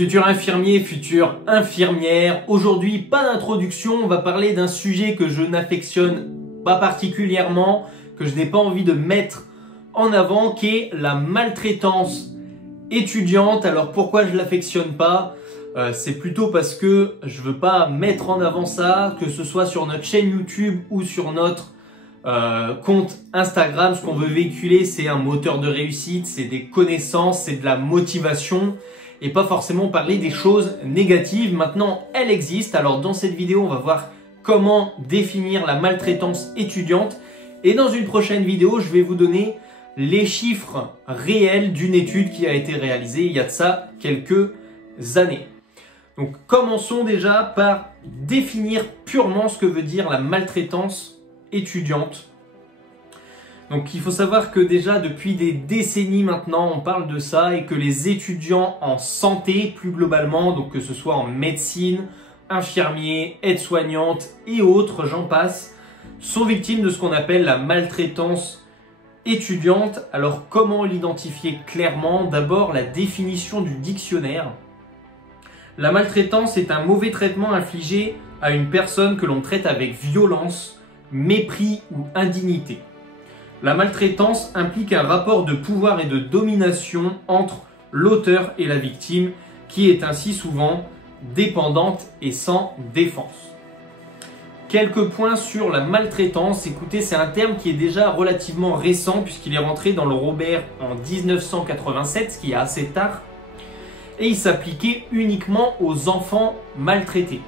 Futur infirmier, future infirmière, aujourd'hui pas d'introduction, on va parler d'un sujet que je n'affectionne pas particulièrement, que je n'ai pas envie de mettre en avant, qui est la maltraitance étudiante. Alors pourquoi je l'affectionne pas? C'est plutôt parce que je veux pas mettre en avant ça, que ce soit sur notre chaîne YouTube ou sur notre compte Instagram. Ce qu'on veut véhiculer, c'est un moteur de réussite, c'est des connaissances, c'est de la motivation et pas forcément parler des choses négatives. Maintenant, elle existe. Alors dans cette vidéo, on va voir comment définir la maltraitance étudiante et dans une prochaine vidéo, je vais vous donner les chiffres réels d'une étude qui a été réalisée il y a de ça quelques années. Donc commençons déjà par définir purement ce que veut dire la maltraitance étudiante. Donc il faut savoir que déjà depuis des décennies maintenant on parle de ça et que les étudiants en santé plus globalement, donc que ce soit en médecine, infirmiers, aides-soignantes et autres, j'en passe, sont victimes de ce qu'on appelle la maltraitance étudiante. Alors comment l'identifier clairement? D'abord la définition du dictionnaire. La maltraitance est un mauvais traitement infligé à une personne que l'on traite avec violence, mépris ou indignité. La maltraitance implique un rapport de pouvoir et de domination entre l'auteur et la victime, qui est ainsi souvent dépendante et sans défense. Quelques points sur la maltraitance. Écoutez, c'est un terme qui est déjà relativement récent puisqu'il est rentré dans le Robert en 1987, ce qui est assez tard, et il s'appliquait uniquement aux enfants maltraités,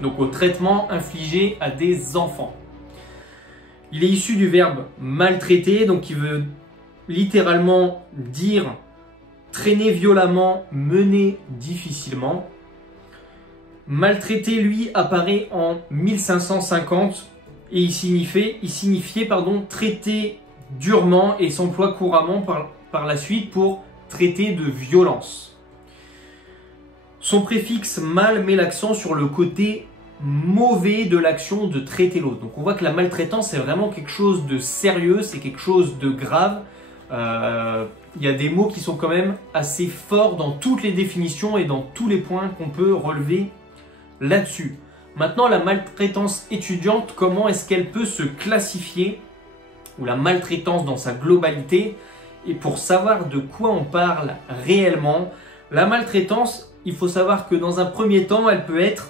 donc au traitement infligé à des enfants. Il est issu du verbe maltraiter, donc qui veut littéralement dire traîner violemment, mener difficilement. Maltraiter, lui, apparaît en 1550 et il signifiait traiter durement et s'emploie couramment par la suite pour traiter de violence. Son préfixe mal met l'accent sur le côté mauvais de l'action de traiter l'autre. Donc on voit que la maltraitance c'est vraiment quelque chose de sérieux, c'est quelque chose de grave. Il y a des mots qui sont quand même assez forts dans toutes les définitions et dans tous les points qu'on peut relever là-dessus. Maintenant, la maltraitance étudiante, comment est-ce qu'elle peut se classifier, ou la maltraitance dans sa globalité? Et pour savoir de quoi on parle réellement, la maltraitance, il faut savoir que dans un premier temps, elle peut être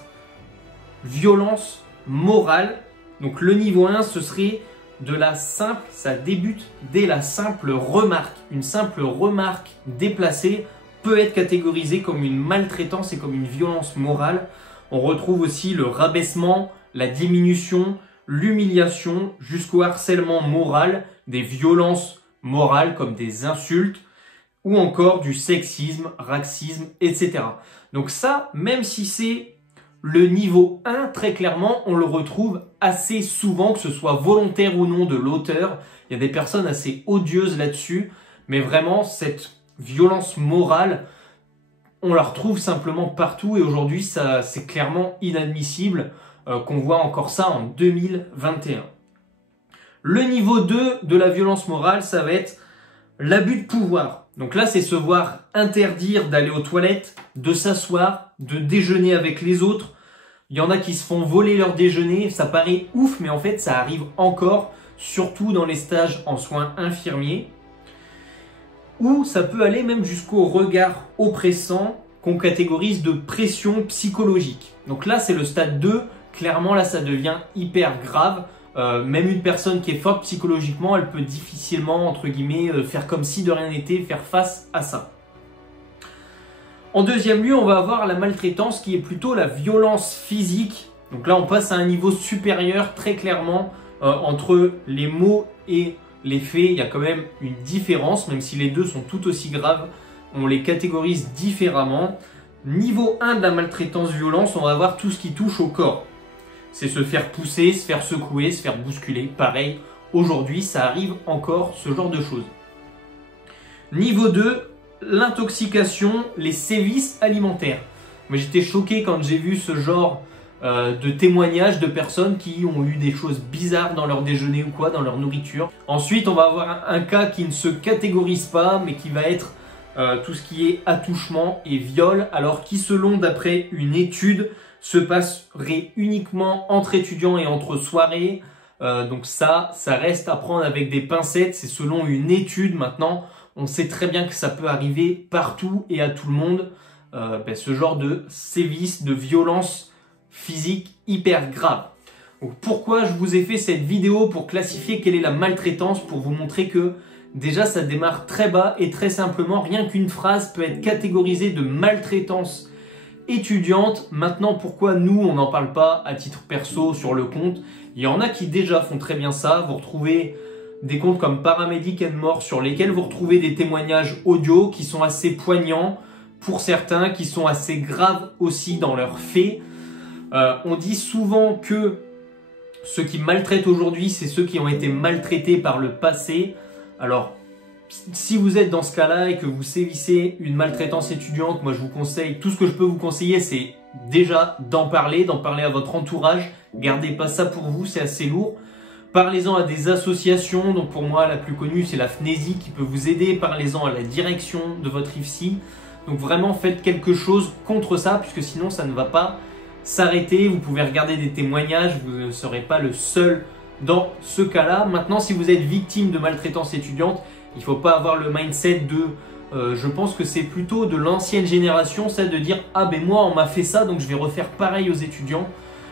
violence morale. Donc le niveau 1, ce serait de la simple, ça débute dès la simple remarque. Une simple remarque déplacée peut être catégorisée comme une maltraitance et comme une violence morale. On retrouve aussi le rabaissement, la diminution, l'humiliation, jusqu'au harcèlement moral, des violences morales comme des insultes, ou encore du sexisme, racisme, etc. Donc ça, même si c'est le niveau 1, très clairement, on le retrouve assez souvent, que ce soit volontaire ou non de l'auteur. Il y a des personnes assez odieuses là-dessus, mais vraiment, cette violence morale, on la retrouve simplement partout et aujourd'hui, c'est clairement inadmissible qu'on voit encore ça en 2021. Le niveau 2 de la violence morale, ça va être l'abus de pouvoir. Donc là, c'est se voir interdire d'aller aux toilettes, de s'asseoir, de déjeuner avec les autres. Il y en a qui se font voler leur déjeuner. Ça paraît ouf, mais en fait, ça arrive encore, surtout dans les stages en soins infirmiers. Ou ça peut aller même jusqu'au regard oppressant qu'on catégorise de pression psychologique. Donc là, c'est le stade 2. Clairement, là, ça devient hyper grave. Même une personne qui est forte psychologiquement, elle peut difficilement, entre guillemets, faire comme si de rien n'était, faire face à ça. En deuxième lieu, on va avoir la maltraitance qui est plutôt la violence physique. Donc là, on passe à un niveau supérieur, très clairement, entre les mots et les faits. Il y a quand même une différence, même si les deux sont tout aussi graves, on les catégorise différemment. Niveau 1 de la maltraitance violence, on va avoir tout ce qui touche au corps. C'est se faire pousser, se faire secouer, se faire bousculer. Pareil, aujourd'hui, ça arrive encore, ce genre de choses. Niveau 2, l'intoxication, les sévices alimentaires. Moi, j'étais choqué quand j'ai vu ce genre de témoignages de personnes qui ont eu des choses bizarres dans leur déjeuner ou quoi, dans leur nourriture. Ensuite, on va avoir un cas qui ne se catégorise pas, mais qui va être tout ce qui est attouchement et viol, alors qui selon d'après une étude se passerait uniquement entre étudiants et entre soirées. Donc ça reste à prendre avec des pincettes, c'est selon une étude. Maintenant, on sait très bien que ça peut arriver partout et à tout le monde, ce genre de sévices, de violence physique hyper grave. Donc pourquoi je vous ai fait cette vidéo pour classifier quelle est la maltraitance, pour vous montrer que déjà ça démarre très bas et très simplement, rien qu'une phrase peut être catégorisée de maltraitance étudiante. Maintenant, pourquoi nous on n'en parle pas à titre perso sur le compte? Il y en a qui déjà font très bien ça. Vous retrouvez des comptes comme Paramedic and More sur lesquels vous retrouvez des témoignages audio qui sont assez poignants pour certains, qui sont assez graves aussi dans leurs faits. On dit souvent que ceux qui maltraitent aujourd'hui, c'est ceux qui ont été maltraités par le passé. Alors, si vous êtes dans ce cas-là et que vous sévissez une maltraitance étudiante, moi je vous conseille, tout ce que je peux vous conseiller, c'est déjà d'en parler à votre entourage. Gardez pas ça pour vous, c'est assez lourd. Parlez-en à des associations. Donc pour moi, la plus connue, c'est la FNESI qui peut vous aider. Parlez-en à la direction de votre IFSI. Donc vraiment, faites quelque chose contre ça, puisque sinon, ça ne va pas s'arrêter. Vous pouvez regarder des témoignages, vous ne serez pas le seul dans ce cas-là. Maintenant, si vous êtes victime de maltraitance étudiante, il ne faut pas avoir le mindset de... je pense que c'est plutôt de l'ancienne génération, celle de dire « Ah ben moi, on m'a fait ça, donc je vais refaire pareil aux étudiants ».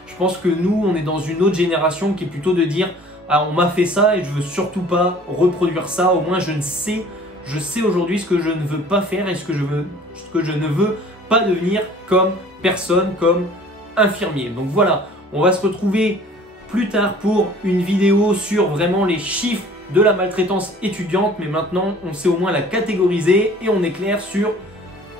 Je pense que nous, on est dans une autre génération qui est plutôt de dire « Ah, on m'a fait ça et je veux surtout pas reproduire ça. Au moins, je sais aujourd'hui ce que je ne veux pas faire et ce que je ne veux pas devenir comme personne, comme infirmier. » Donc voilà, on va se retrouver plus tard pour une vidéo sur vraiment les chiffres de la maltraitance étudiante. Mais maintenant, on sait au moins la catégoriser et on est clair sur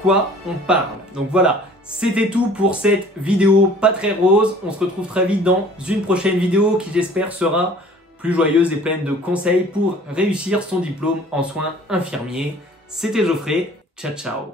quoi on parle. Donc voilà. C'était tout pour cette vidéo pas très rose. On se retrouve très vite dans une prochaine vidéo qui j'espère sera plus joyeuse et pleine de conseils pour réussir son diplôme en soins infirmiers. C'était Geoffrey. Ciao ciao.